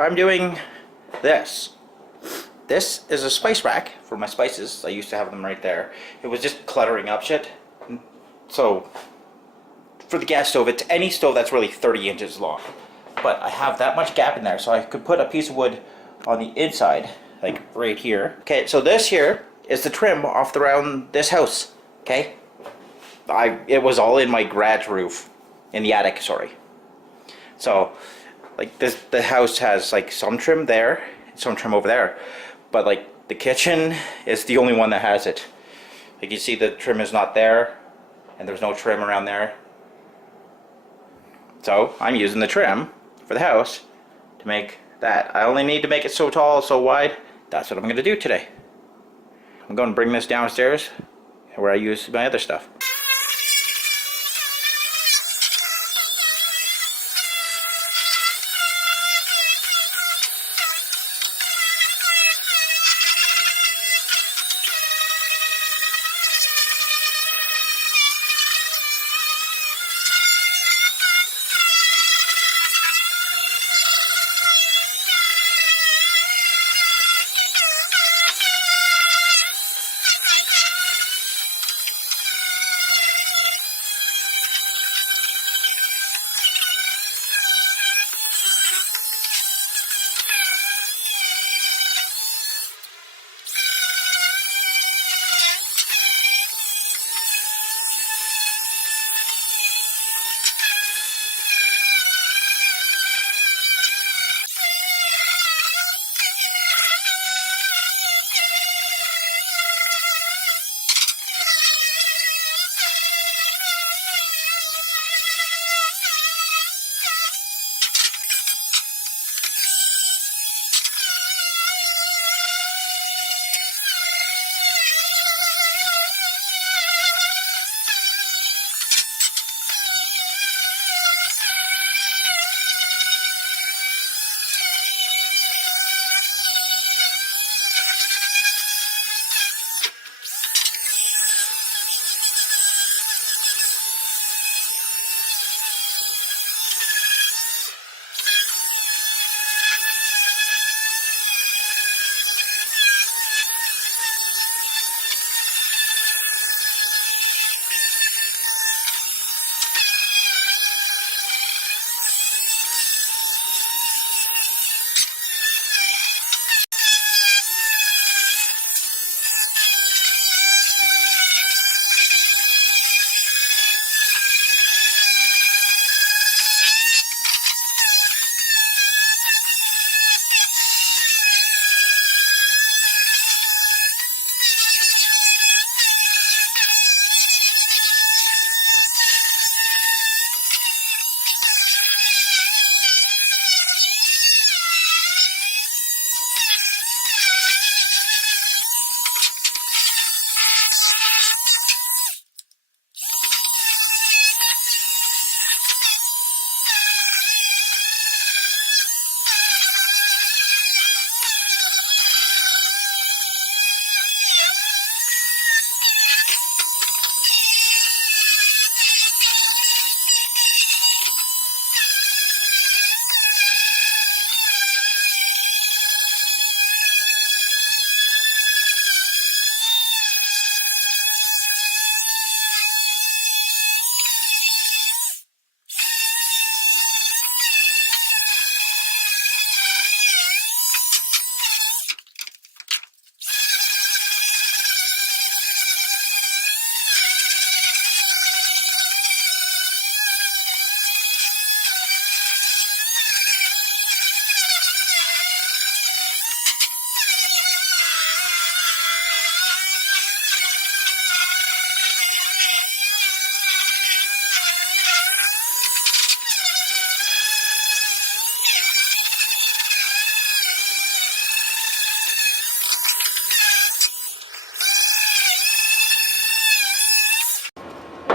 I'm doing this. This is a spice rack for my spices. I used to have them right there. It was just cluttering up shit. So, for the gas stove, it's any stove that's really 30 inches long. But I have that much gap in there, so I could put a piece of wood on the inside, like right here. Okay, so this here is the trim off around this house. Okay? It was all in my garage roof. In the attic, sorry. So, like the house has like some trim there, some trim over there. But like the kitchen is the only one that has it. Like you see the trim is not there, and there's no trim around there. So I'm using the trim for the house to make that. I only need to make it so tall, so wide. That's what I'm going to do today. I'm going to bring this downstairs where I use my other stuff.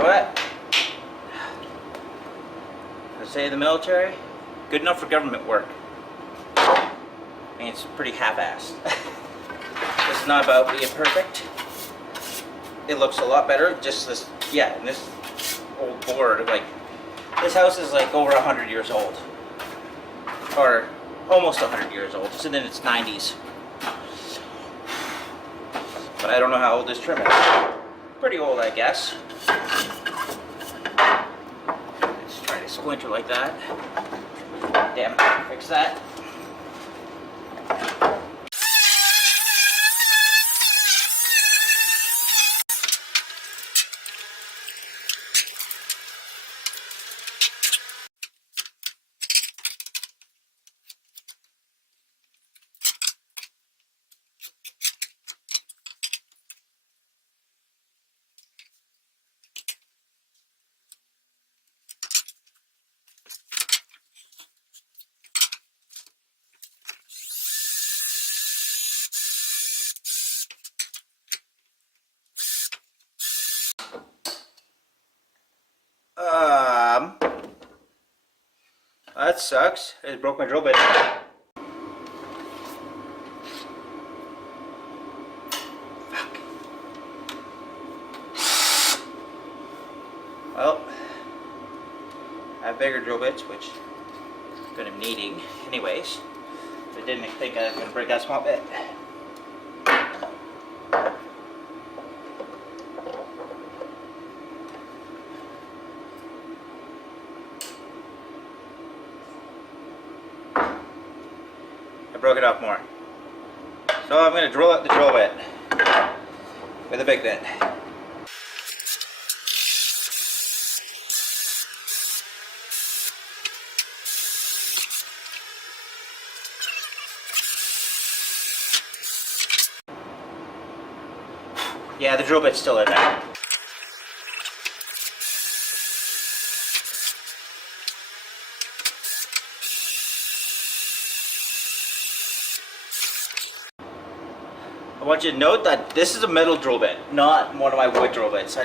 What? I say the military, good enough for government work. I mean, it's pretty half-assed. This is not about being perfect. It looks a lot better. Just this, yeah, and this old board, like, this house is like over 100 years old. Or almost 100 years old. It's in its 90s. But I don't know how old this trim is. Pretty old, I guess. Let's try to splinter like that. Damn it, fix that. That sucks. I just broke my drill bit. Fuck. Well, I have bigger drill bits, which I'm going to be needing anyways. I didn't think I was going to break that small bit. I broke it off more. So I'm going to drill out the drill bit with a big bit. Yeah, the drill bit's still in there. I want you to note that this is a metal drill bit, not one of my wood drill bits.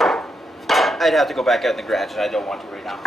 I'd have to go back out in the garage and I don't want to right now.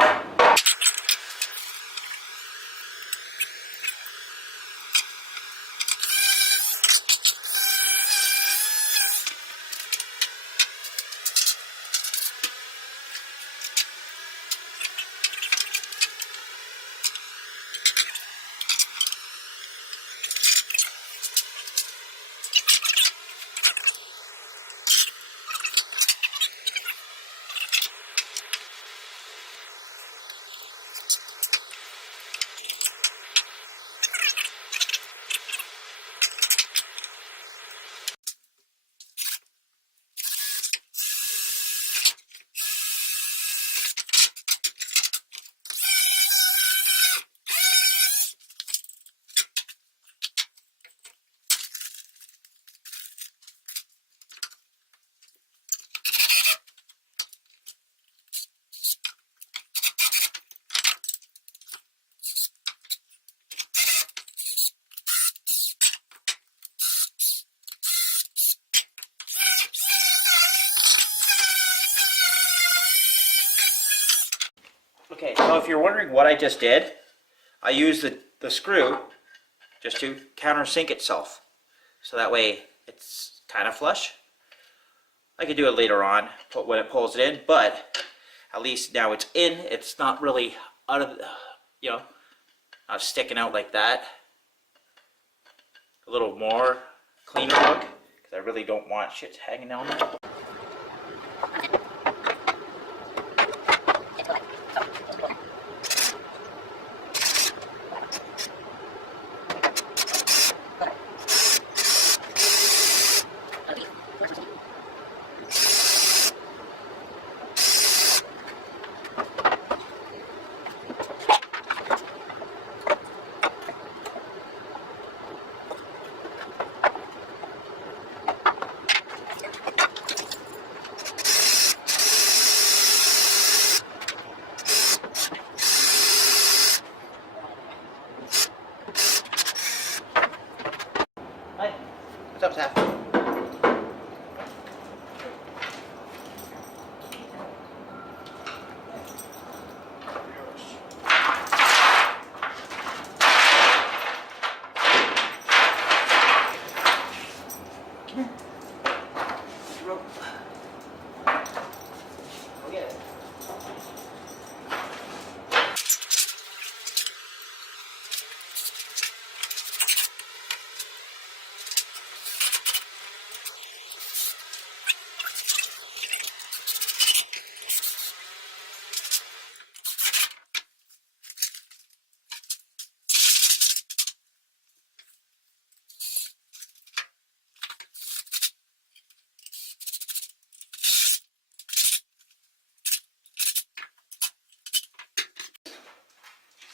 Okay, so if you're wondering what I just did, I used the screw just to countersink itself. So that way it's kind of flush. I could do it later on, when it pulls it in, but at least now it's in. It's not really out of, not sticking out like that. A little more cleaner look, because I really don't want shit hanging on there.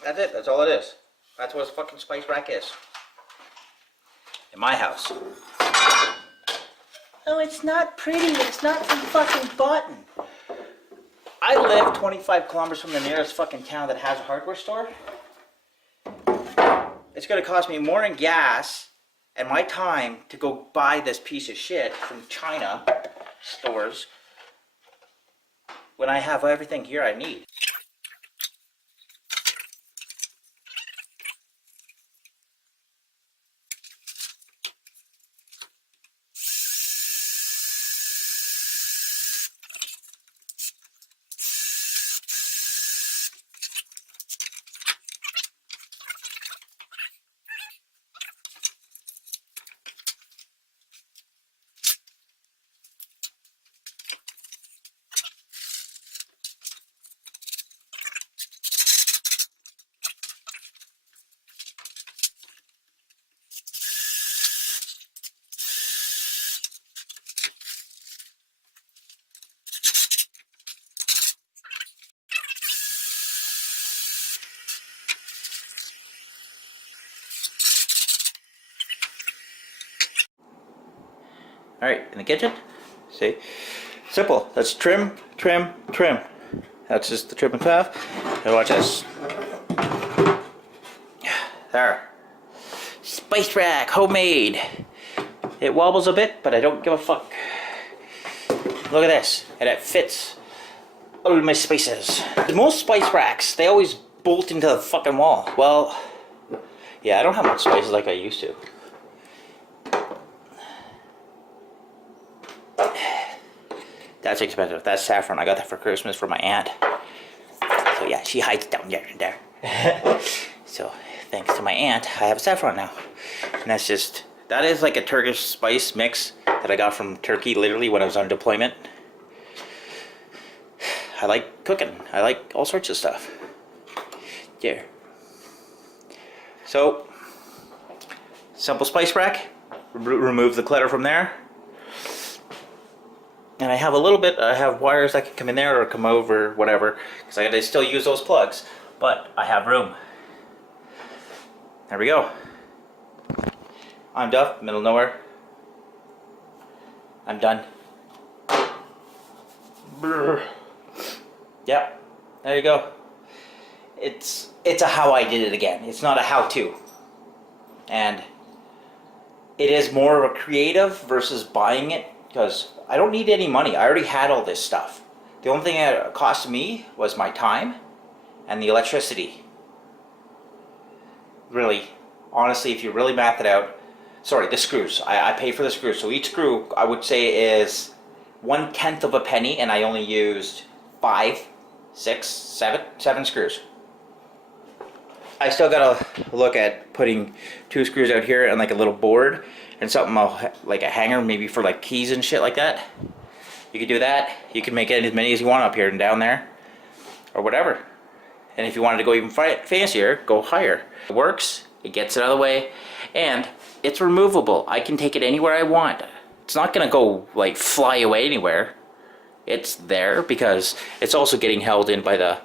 That's it. That's all it is. That's what a fucking spice rack is. In my house. Oh, it's not pretty. It's not from fucking Button. I live 25 kilometers from the nearest fucking town that has a hardware store. It's going to cost me more in gas and my time to go buy this piece of shit from China stores when I have everything here I need. Alright, in the kitchen, see? Simple. That's trim, trim, trim. That's just the trim and path. Now watch this. There. Spice rack, homemade. It wobbles a bit, but I don't give a fuck. Look at this. And it fits all my spices. Most spice racks, they always bolt into the fucking wall. Well, yeah, I don't have much spices like I used to. That's expensive. That's saffron. I got that for Christmas from my aunt. So yeah, she hides it down there. So thanks to my aunt, I have saffron now. And that's just, that is like a Turkish spice mix that I got from Turkey literally when I was on deployment. I like cooking. I like all sorts of stuff. Yeah. So, simple spice rack. Remove the clutter from there. And I have a little bit, I have wires that can come in there or come over, whatever, because I gotta still use those plugs, but I have room. There we go. I'm Duff, middle of nowhere. I'm done. Brr. Yep, there you go. It's a how I did it again. It's not a how-to. And it is more of a creative versus buying it, because I don't need any money. I already had all this stuff. The only thing that cost me was my time and the electricity. Really, honestly, if you really math it out, sorry, the screws. I pay for the screws. So each screw, I would say, is 1/10 of a penny, and I only used 5, 6, 7 screws. I still gotta look at putting 2 screws out here and like a little board and something like a hanger, maybe for like keys and shit like that. You could do that. You can make it as many as you want up here and down there, or whatever. And if you wanted to go even fancier, go higher. It works. It gets it out of the way, and it's removable. I can take it anywhere I want. It's not gonna go like fly away anywhere. It's there because it's also getting held in by the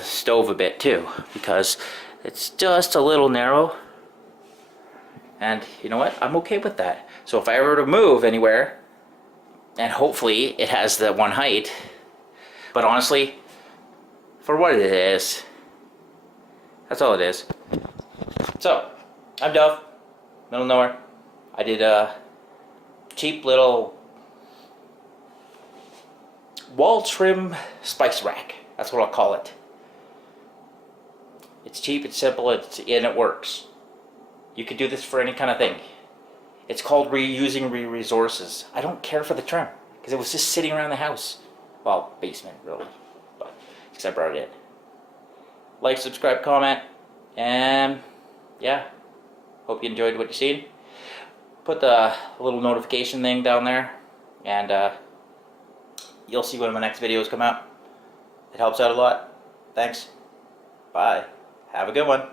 stove a bit too, because it's just a little narrow. And you know what? I'm okay with that. So if I were to move anywhere, and hopefully it has the one height, but honestly, for what it is, that's all it is. So, I'm Duff, middle of nowhere. I did a cheap little wall trim spice rack. That's what I'll call it. It's cheap, it's simple, and it works. You could do this for any kind of thing. It's called reusing resources. I don't care for the trim, because it was just sitting around the house. Well, basement, really. But, because I brought it in. Like, subscribe, comment, and yeah. Hope you enjoyed what you seen. Put the little notification thing down there, and you'll see when my next videos come out. It helps out a lot. Thanks. Bye. Have a good one.